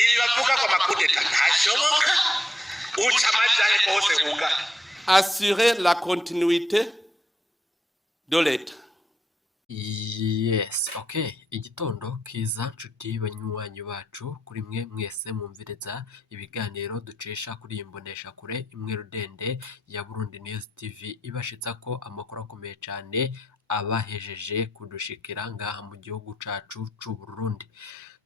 ibi bavuga ko amakudeta ntashoboka uca amajyane kose huga. Assurer la continuité de l'État. Yes, okay. Igitondo kiza nshuti banywanyi bacu kuri mwe mwese mumviriza ibiganiro ducisha kuri imbonesha kure imwe rudende ya Burundi News TV ibashitsa ko amakuru akomeye cyane abahejeje kudushikira ngaha mu gihugu cacu c'u Burundi.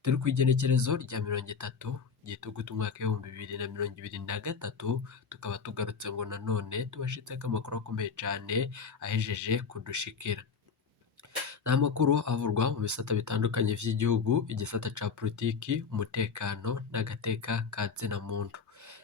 Turi ku igenekerezo rya 30 Gitugutu umwaka wa 2023 tukaba tugarutse ngo nanone tubashitse ko amakuru akomeye cyane ahejeje kudushikira. Ni amakuru avurwa mu bisata bitandukanye vy'igihugu, igisata ca politiki, umutekano n'agateka ka muntu.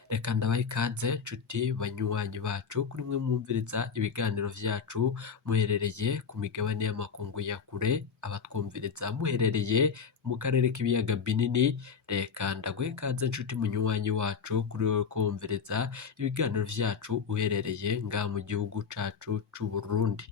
Reka ndabaha ikaze nshuti banywanyi bacu kuri mwe mwumviriza ibiganiro vyacu muherereye ku migabane y'amakungu ya kure, abatwumviriza muherereye mu karere k'ibiyaga binini. Reka ndaguhe ikaze nshuti munywanyi wacu kuri wewe kumviriza ibiganiro vyacu uherereye ngaha mu gihugu cacu c'u Burundi.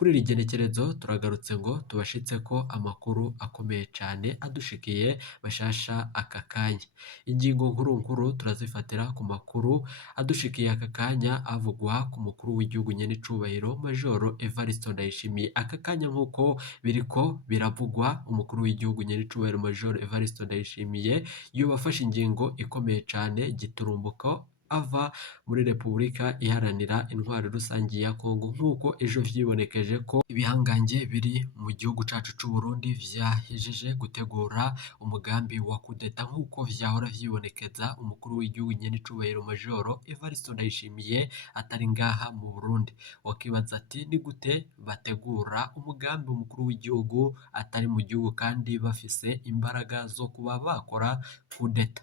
Kuri iri genekerezo turagarutse ngo tubashitse ko amakuru akomeye cyane adushikiye bashasha aka kanya. Ingingo nkuru turazifatira ku makuru adushikiye aka kanya avugwa ku mukuru w'igihugu nyenicubahiro Majoro Evariste Ndayishimiye. Aka kanya nk'uko biriko biravugwa, umukuru w'igihugu nyenicubahiro Majoro Evariste Ndayishimiye yubafashe ingingo ikomeye cyane giturumbuko ava muri Repubulika Iharanira Intwaro Rusangi ya Kongo, nk'uko ejo vyibonekeje ko ibihangange biri mu gihugu cacu c'u Burundi vyahejeje gutegura umugambi wa kudeta, nk'uko vyahora vyibonekeza umukuru w'igihugu nyenicubahiro Majoro Evariste Ndayishimiye atari ngaha mu Burundi. Wakibaza ati ni gute bategura umugambi umukuru w'igihugu atari mu gihugu kandi bafise imbaraga zo kuba bakora kudeta?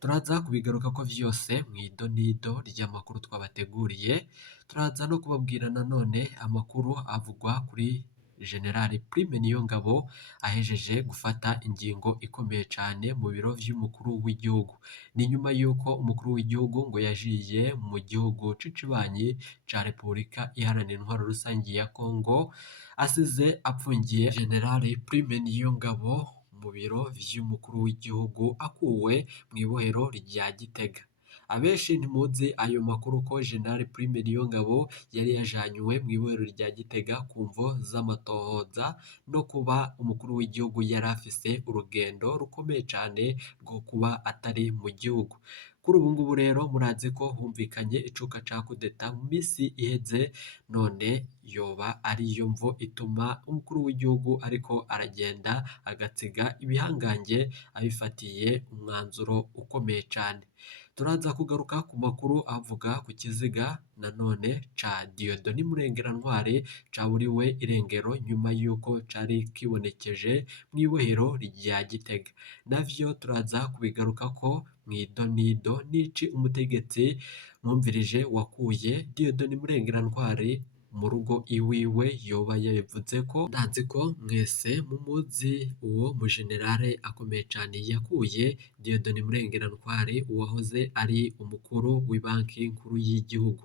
Turaza kubigaruka ko vyose mw'idonido ry'amakuru twabateguriye. Turaza no kubabwira nanone amakuru avugwa kuri General Prime Niyongabo ahejeje gufata ingingo ikomeye cyane mu biro vy'umukuru w'igihugu. Ni nyuma yuko umukuru w'igihugu ngo yajiye mu gihugu c'icibanyi ca Repubulika Iharanira Intwaro Rusangi ya Kongo, asize apfungiye General Prime Niyongabo mu biro vy'umukuru w'igihugu akuwe mu ibohero rya Gitega. Abenshi ntimuzi ayo makuru ko General Prime Niyongabo yari yajanywe mu ibohero rya Gitega ku mvo z'amatohoza no kuba umukuru w'igihugu yari afise urugendo rukomeye cyane rwo kuba atari mu gihugu. Kuri ubu ngubu rero murazi ko humvikanye icuka ca kudeta mu misi iheze, none yoba ariyo mvo ituma umukuru w'igihugu ariko aragenda agatsiga ibihangange abifatiye umwanzuro ukomeye cyane. Turaza kugaruka ku makuru avuga ku kiziga nanone ca Dieudonné Murengerantwari caburiwe irengero nyuma yuko cari kibonekeje mu ibohero rya Gitega. Navyo turaza kubigaruka ko mw'idonido n'ici umutegetsi mwumvirije wakuye Dieudonné Murengerantwari mu rugo iwiwe yoba yabivuze ko. Ndazi ko mwese mumuzi uwo mujenerale akomeye cyane yakuye Dieudonné Murengerantwari, uwahoze ari umukuru w'ibanki nkuru y'igihugu.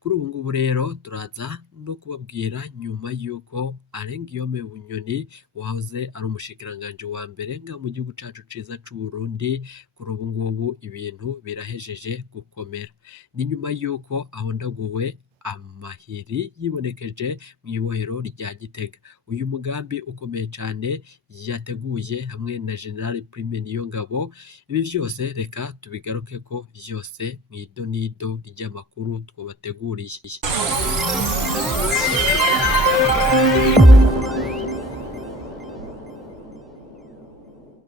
Kuri ubu ngubu rero turaza no kubabwira nyuma yuko Arenguiyome Bunyoni wahoze ari umushikiranganje wa mbere nga mu gihugu cacu ciza c'u Burundi, kuri ubu ngubu ibintu birahejeje gukomera. Ni nyuma yuko ahondaguwe amahiri yibonekeje mu ibohero rya Gitega. Uyu mugambi ukomeye cyane yateguye hamwe na General Prime Niyongabo. Ibi vyose reka tubigaruke ko vyose mw'idonido ry'amakuru twabateguriye.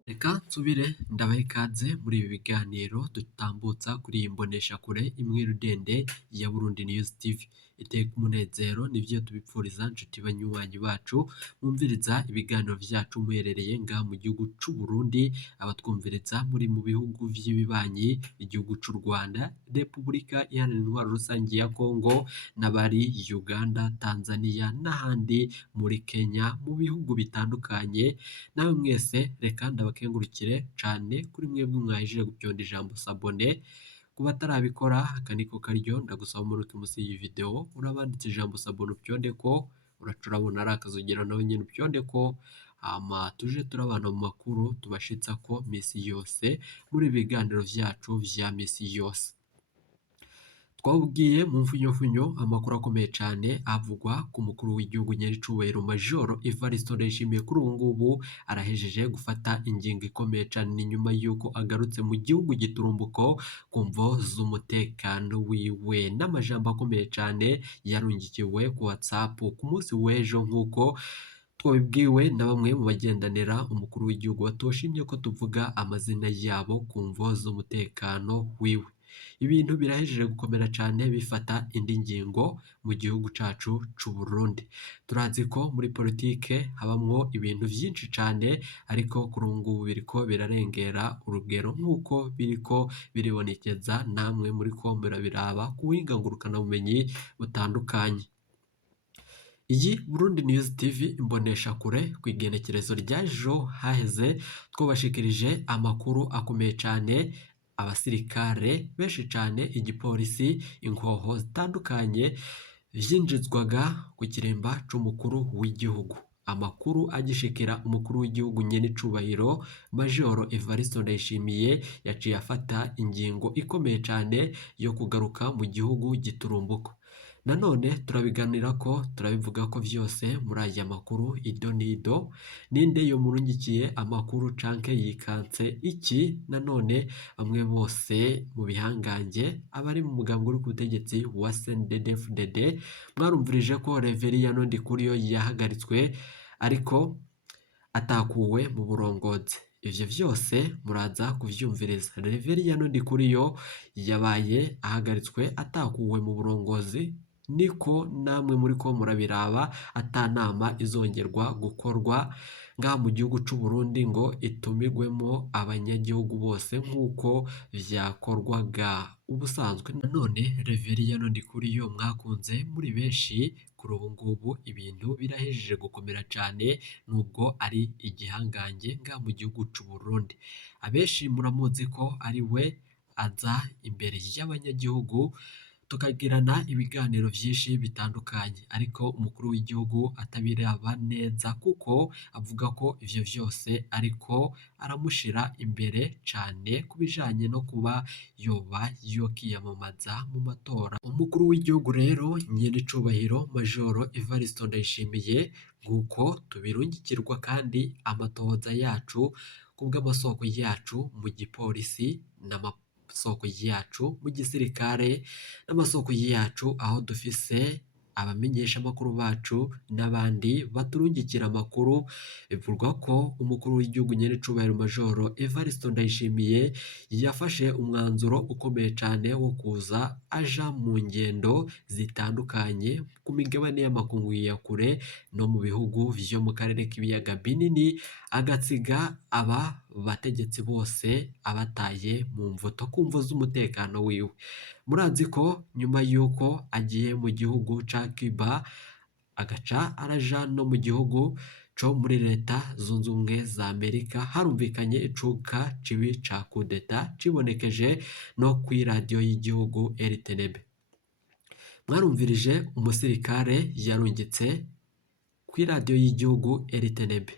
Reka nsubire ndabaha ikaze muri ibi biganiro dutambutsa kuri iyi mbonesha kure imwe rudende ya Burundi News TV. Iteka umunezero nivyo tubipfuriza nshuti banywanyi bacu mwumviriza ibiganiro vyacu muherereye ngaha mu gihugu c'u Burundi, abatwumviriza muri mu bihugu vy'ibibanyi, igihugu c'u Rwanda, Repubulika Iharanira Intwaro Rusangi ya Kongo, n'abari Uganda, Tanzania n'ahandi muri Kenya, mu bihugu bitandukanye. Nawe mwese reka ndabakengurukire cane kuri mwebwe mwahejeye gupyonda ijambo sabone. Ku batarabikora aka niko karyo ndagusaba umuruke musi y'iyi video urabanditse ijambo sabone upyonde ko, uraca urabona ari akazogera nawe nyene upyonde ko, hama tuje turabana mu makuru tubashitsa ko misi yose muri ibiganiro vyacu vya misi yose. Twabwiye mu mfunyofunyo amakuru akomeye cyane avugwa ku mukuru w'igihugu nyiricubahiro Major Evariste Ndayishimiye kuri ubu ngubu arahejeje gufata ingingo ikomeye cyane nyuma y'uko agarutse mu gihugu giturumbuko ku mvo z'umutekano wiwe n'amajambo akomeye cyane yarungikiwe ku WhatsApp ku munsi w'ejo nk'uko twabibwiwe na bamwe mu bagendanira umukuru w'igihugu batoshimye ko tuvuga amazina yabo ku mvo z'umutekano wiwe. Ibintu birahejeje gukomera cyane bifata indi ngingo mu gihugu cacu c'u Burundi. Turazi ko muri politike habamwo ibintu vyinshi cyane ariko kuri ubu ngubu biriko birarengera urugero nk'uko biriko biribonekeza namwe muri ko murabiraba ku buhinga ngurukanabumenyi butandukanye. Iyi Burundi News TV imbonesha kure ku igenekerezo ry'ejo haheze twabashikirije amakuru akomeye cyane, abasirikare benshi cyane, igipolisi, inkoho zitandukanye vyinjizwaga ku kiremba c'umukuru w'igihugu. Amakuru agishikira umukuru w'igihugu nyenicubahiro Major Evariste Ndayishimiye yaciye afata ingingo ikomeye cyane yo kugaruka mu gihugu giturumbuko. Nanone turabiganira ko turabivuga ko vyose muri aya makuru ido nido ninde yo murungikiye amakuru canke yikanse iki. Nanone bamwe bose mu bihangange abari mu mugambi uri ku butegetsi wa CNDD-FDD mwarumvirije ko Reveriyano Ndikuriyo yahagaritswe ariko atakuwe mu burongozi. Ivyo vyose muraza kuvyumviriza. Reveriyano Ndikuriyo yabaye ahagaritswe atakuwe mu burongozi, niko namwe muri ko murabiraba atanama izongerwa gukorwa ngaha mu gihugu c'u Burundi ngo itumigwemo abanyagihugu bose nk'uko vyakorwaga ubusanzwe. Nanone Reveriyano Ndikuriyo mwakunze muri benshi kuri ubu ngubu ibintu birahejeje gukomera cyane nubwo ari igihangange ngaha mu gihugu c'u Burundi. Abenshi muramuzi ko ari we aza imbere y'abanyagihugu tukagirana ibiganiro vyinshi bitandukanye, ariko umukuru w'igihugu atabiraba neza kuko avuga ko ivyo vyose ariko aramushira imbere cane kubijanye no kuba yoba yokiyamamaza mu matora. Umukuru w'igihugu rero nyenicubahiro Major Evariste Ndayishimiye nguko tubirungikirwa kandi amatohoza yacu kubw'amasoko yacu mu gipolisi n'amasoko yacu mu gisirikare n'amasoko yacu aho dufise abamenyesha amakuru bacu n'abandi baturungikira amakuru. Bivugwa ko umukuru w'igihugu nyenicubahiro Major Evariste Ndayishimiye yafashe umwanzuro ukomeye cyane wo kuza aja mu ngendo zitandukanye ku migabane y'amakungu ya kure no mu bihugu vyo mu karere k'ibiyaga binini, agatsiga aba bategetsi bose abataye mu mvuto ku mvo z'umutekano wiwe. Murazi ko nyuma y'uko agiye mu gihugu ca Cuba agaca araja no mu gihugu co muri leta zunze ubumwe za Amerika, harumvikanye icuka cibi ca kudeta cibonekeje no kw'iradiyo y'igihugu RTNB. Mwarumvirije umusirikare yarungitse kw'iradiyo y'igihugu RTNB,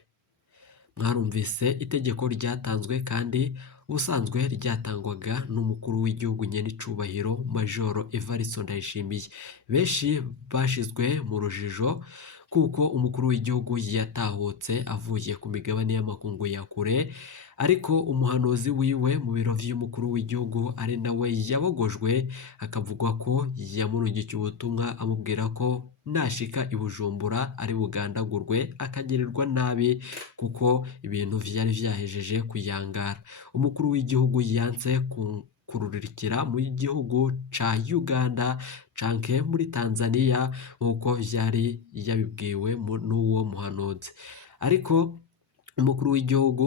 mwarumvise itegeko ryatanzwe kandi ubusanzwe ryatangwaga n'umukuru w'igihugu nyenicubahiro Major Evariste Ndayishimiye. Benshi bashizwe mu rujijo kuko umukuru w'igihugu yatahutse avuye ku migabane y'amakungu ya kure, ariko umuhanuzi wiwe mu biro vy'umukuru w'igihugu ari nawe yabogojwe, akavugwa ko yamurungikiye ubutumwa amubwira ko nashika i Bujumbura ari bugandagurwe akagirirwa nabi kuko ibintu vyari vyahejeje kuyangara. Umukuru w'igihugu yanse kururikira mu gihugu ca Uganda canke muri Tanzania nk'uko vyari yabibwiwe n'uwo muhanuzi, ariko umukuru w'igihugu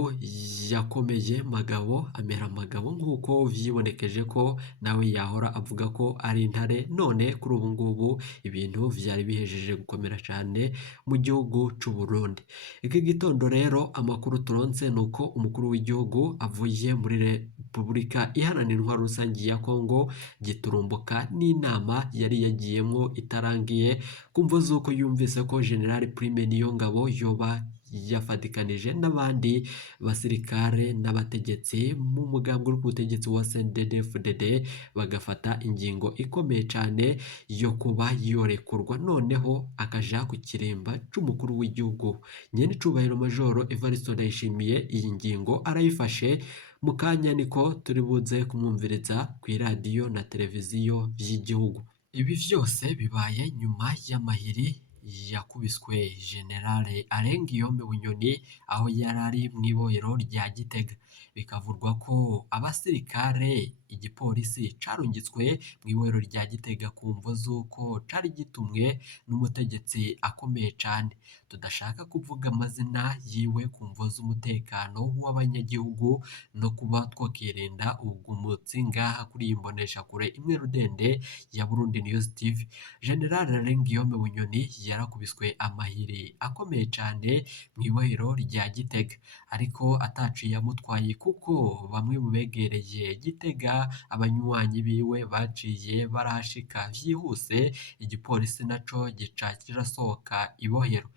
yakomeye magabo amera magabo nk'uko vyibonekeje ko nawe yahora avuga ko ari intare. None kuri ubu ngubu ibintu vyari bihejeje gukomera cyane mu gihugu c'u Burundi. Iki gitondo rero amakuru turonse nuko umukuru w'igihugu avuye muri Repubulika Iharanira Intwaro Rusangi ya Kongo giturumbuka n'inama yari yagiyemwo itarangiye kumvo z'uko yumvise ko General Prime Niyongabo yoba yafatikanije n'abandi basirikare n'abategetsi mu mugambi uri ku butegetsi wa CNDD-FDD bagafata ingingo ikomeye cyane yo kuba yorekurwa noneho akaja ku kiremba c'umukuru w'igihugu. Nyenicubahiro Majoro Evariste Ndayishimiye iyi ngingo arayifashe mu kanya niko turi buze kumwumviriza ku iradiyo na televiziyo by'igihugu. Ibi byose bibaye nyuma y'amahiri yakubiswe Generale Alengiyome Bunyoni aho yari ari mu ibohero rya Gitega. Bikavurwa ko abasirikare igipolisi carungitswe mu ibohero rya Gitega ku mvo z'uko cari gitumwe n'umutegetsi akomeye cyane tudashaka kuvuga amazina yiwe ku mvo z'umutekano w'abanyagihugu no kuba twakirinda ubugumutsi ngaha kuri iyi mboneshakure imwe rudende ya Burundi News TV. General Alengiyome Bunyoni yarakubiswe amahiri akomeye cyane mu ibohero rya Gitega ariko ataciye amutwaye kuko bamwe mu begereye Gitega abanywanyi biwe baciye barashika vyihuse igipolisi naco gica kirasohoka ibohero.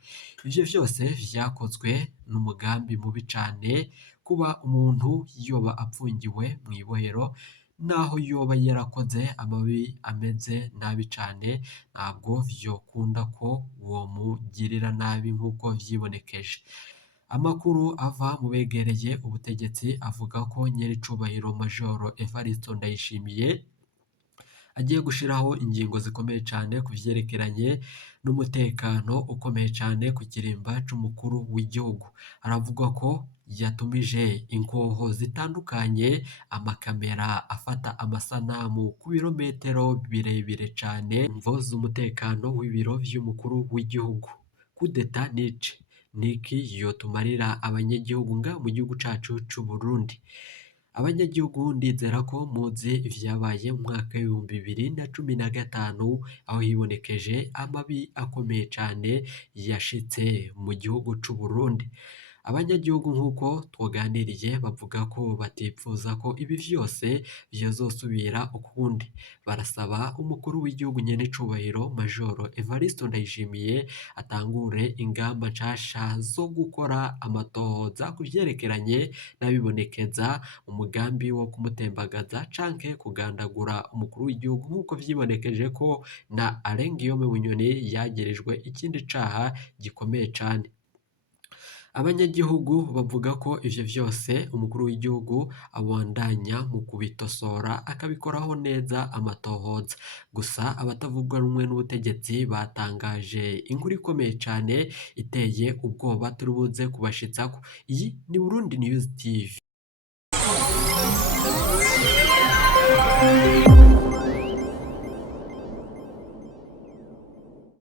Ivyo vyose vyakozwe n'umugambi mubi cane kuba umuntu yoba apfungiwe mu ibohero naho yoba yarakoze amabi ameze nabi cane ntabwo vyokunda ko womugirira nabi nk'uko vyibonekeje. Amakuru ava mu begereye ubutegetsi avuga ko Nyenicubahiro Majoro Evariste Ndayishimiye agiye gushiraho ingingo zikomeye cyane ku vyerekeranye n'umutekano ukomeye cyane ku kirimba c'umukuru w'igihugu. Aravuga ko yatumije inkoho zitandukanye, amakamera afata amasanamu ku birometero birebire cyane, imvo z'umutekano w'ibiro vy'umukuru w'igihugu. Kudeta nice niki yotumarira abanyagihugu nga mu gihugu cacu c'u Burundi. Abanyagihugu ndizera ko muzi ivyabaye mu mwaka w'ibihumbi 2015 aho hibonekeje amabi akomeye cane yashitse mu gihugu c'u Burundi. Abanyagihugu nk'uko twaganiriye bavuga ko batipfuza ko ibi vyose vyazosubira ukundi. Barasaba umukuru w'igihugu Nyenicubahiro Majoro Evariste Ndayishimiye atangure ingamba nshasha zo gukora amatohoza ku vyerekeranye n'abibonekeza umugambi wo kumutembagaza canke kugandagura umukuru w'igihugu nk'uko vyibonekeje ko na Alengiyome Bunyoni yagirijwe ikindi caha gikomeye cane. Abanyagihugu bavuga ko ivyo vyose umukuru w'igihugu abandanya mu kubitosora akabikoraho neza amatohoza. Gusa abatavuga rumwe n'ubutegetsi batangaje inkuru ikomeye cane iteye ubwoba turi buze kubashitsako. Iyi ni Burundi News TV.